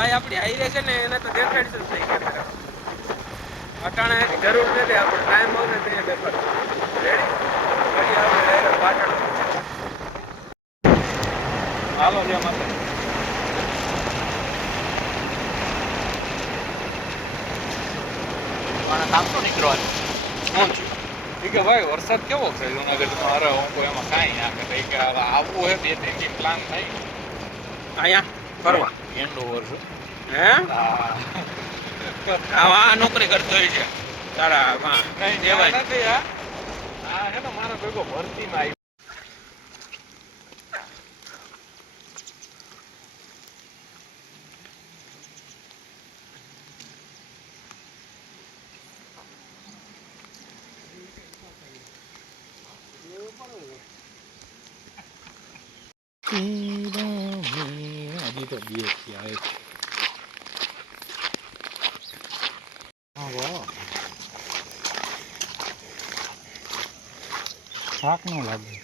ભાઈ આપણી હાઈરે છે ને એને તો દેખાડીશું જ નહીં કેમેરા અટાણે એની જરૂર નથી આપણે ટાઈમ આવશે તે દેખાડશું રેડી આપણે પાટણ. હાલો જય માતા મારા કામ તો નીકળવાનું શું છે? ઈ કે ભાઈ વરસાદ કેવો છે? જુનાગઢમાં અરે હું કોઈ એમાં કાંઈ ના કરે કે આવવું હે બે ત્રણ પ્લાન થાય અહીંયા? ફરવા. એન્ડ ઓવર છે. હે? આ નોકરી કરતો હોય છે. તારા હા નહીં દેવાય. નથી આ હે ને મારો ભેગો ભરતીમાં આવી હજી તો બે આવે થાક ન લાગે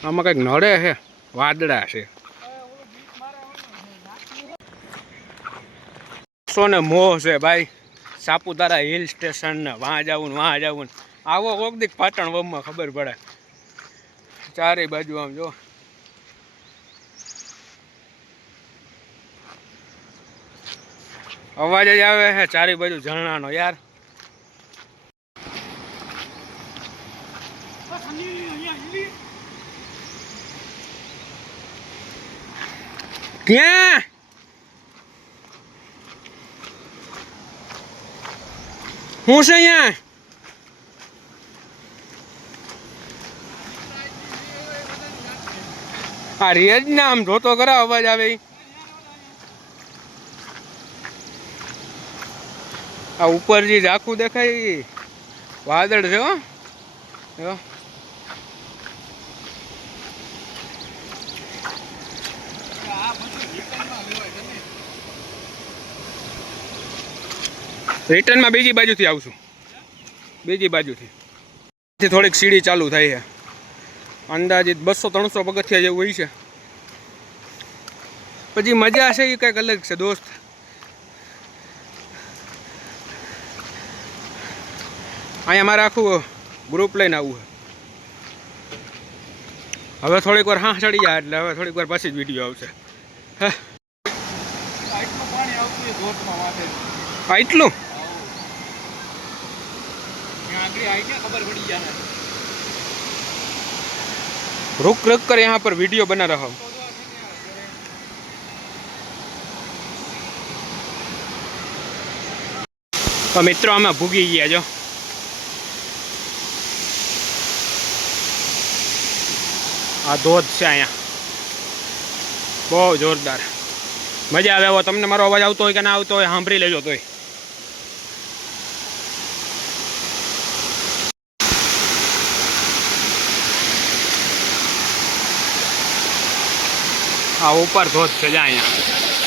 આમાં કંઈક નડે છે વાદળા છે સોને મોહ છે ભાઈ. સાપુતારા હિલ સ્ટેશન ને વાં જવું ને વાં જવું ને. આવો કોક દીક પાટણ વમમાં ખબર પડે. ચારે બાજુ આમ જો. અવાજ જ આવે છે ચારે બાજુ ઝરણાનો યાર. ક્યાં? હું છે અહીંયા? આ રેજ ના આમ જોતો કરા અવાજ આવે આ ઉપર જે ઝાખું દેખાય વાદળ છે હો. રિટર્નમાં બીજી બાજુથી આવશું. બીજી બાજુથી. થી થોડીક સીડી ચાલુ થાય છે. અંદાજિત બસો ત્રણસો પગથિયા જેવું હોય છે. પછી મજા છે એ કંઈક અલગ છે દોસ્ત. અહીંયા મારે આખું ગ્રુપ લઈને આવવું છે. હવે થોડીક વાર હા ચડી જાય એટલે હવે થોડીક વાર પછી જ વીડિયો આવશે. હા. લાઈટમાં પાણી આવતું હોય ધોધમાં વાતે આ એટલું ત્યાં આગળ આવી ગયા ખબર પડી જાય रुक रुक कर यहाँ पर वीडियो बना रहा हूँ તો મિત્રો અમે ભૂગી ગયા જો આ ધોધ છે અહીંયા બહુ જોરદાર મજા આવે એવો તમને મારો અવાજ આવતો હોય કે ના આવતો હોય સાંભળી લેજો તોય આ ઉપર ધોધ છે જ્યાં અહીંયા.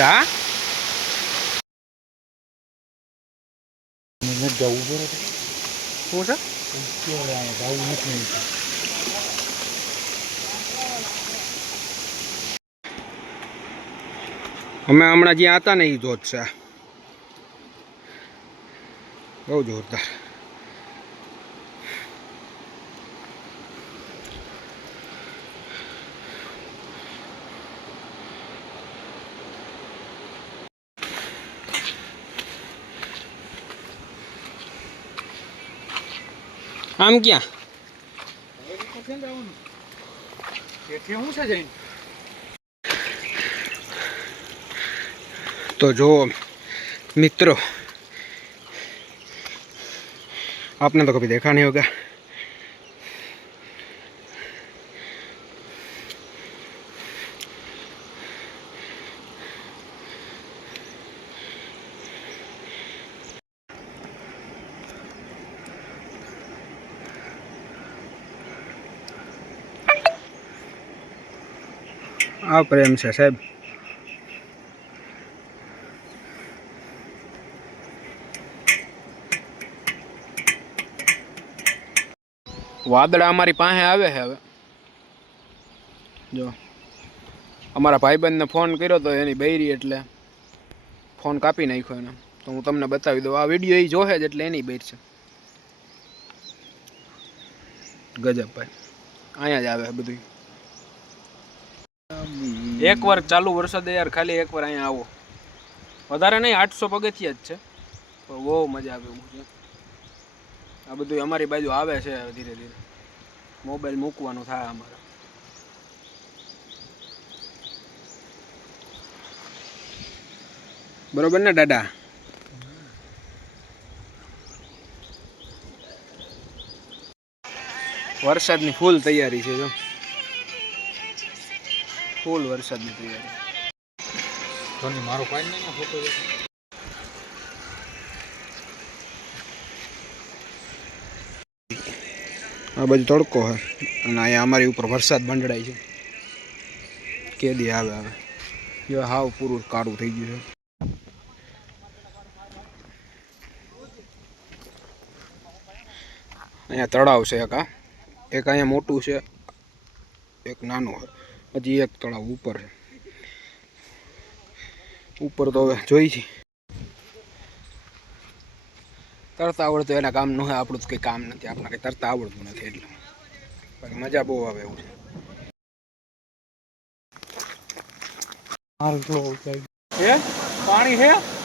જા જવું બરોબર શું છે અમે હમણાં જ્યાં હતા ને એ ધોધ છે. બહુ જોરદાર. આમ ક્યાં તેથી શું છે જઈને तो जो मित्रों आपने तो कभी देखा नहीं होगा આ પ્રેમ છે, સાહેબ. વાદળા અમારી પાસે આવે છે હવે. જો, અમારા ભાઈબંધને ફોન કર્યો તો એની બૈરી એટલે ફોન કાપી નાખ્યો એને. તો હું તમને બતાવી દઉં, આ વીડિયો એ જોહે જ એટલે એની બૈર છે. ગજબ ભાઈ. અહીંયા જ આવે બધું એક વાર ચાલુ વરસાદે યાર ખાલી એક વાર અહીંયા આવો. વધારે નહીં, આઠસો પગથિયા જ છે. પણ બહુ મજા આવે એવું છે. આ બધું અમારી બાજુ આવે છે ધીરે ધીરે. મોબાઈલ મૂકવાનું થાય અમારે. બરોબર ને, દાદા? વરસાદની ફૂલ તૈયારી છે જો. ફૂલ વરસાદની તૈયારી. મારો પાણી નહીં ફોટો આ બાજુ તડકો છે અને અહીંયા અમારી ઉપર વરસાદ બંડડાય છે. કેદી આવે આવે જો હાવ પૂરું કાળું થઈ ગયું છે. અહીંયા તળાવ છે એક આ એક અહીંયા મોટું છે એક નાનું. છે હજી એક તળાવ ઉપર છે. ઉપર તો હવે જોઈ છે. તરતા આવડતું એના કામ ન હોય આપણું કઈ કામ નથી આપણે કંઈ તરતા આવડતું નથી એટલે. મજા બહુ આવે એવું છે. પાણી હે?